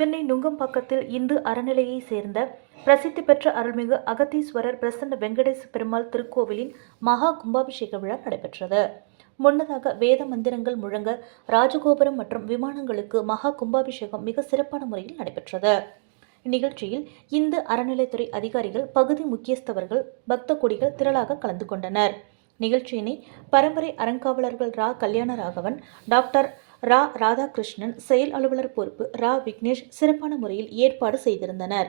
சென்னை நுங்கம்பாக்கத்தில் இந்து அறநிலையைச் சேர்ந்த பிரசித்தி பெற்ற அருள்மிகு அகத்தீஸ்வரர் பிரசன்ன வெங்கடேச பெருமாள் திருக்கோவிலின் மகா கும்பாபிஷேக விழா நடைபெற்றது. முன்னதாக வேத மந்திரங்கள் முழங்க ராஜகோபுரம் மற்றும் விமானங்களுக்கு மகா கும்பாபிஷேகம் மிக சிறப்பான முறையில் நடைபெற்றது. இந்நிகழ்ச்சியில் இந்து அறநிலைத்துறை அதிகாரிகள், பகுதி முக்கியஸ்தவர்கள், பக்த கொடிகள் திரளாக கலந்து கொண்டனர். நிகழ்ச்சியினை பரம்பரை அறங்காவலர்கள் ரா. கல்யாணராகவன், டாக்டர் ரா. ராதாகிருஷ்ணன், செயல் அலுவலர் பொறுப்பு ரா. விக்னேஷ் சிறப்பான முறையில் ஏற்பாடு செய்திருந்தனர்.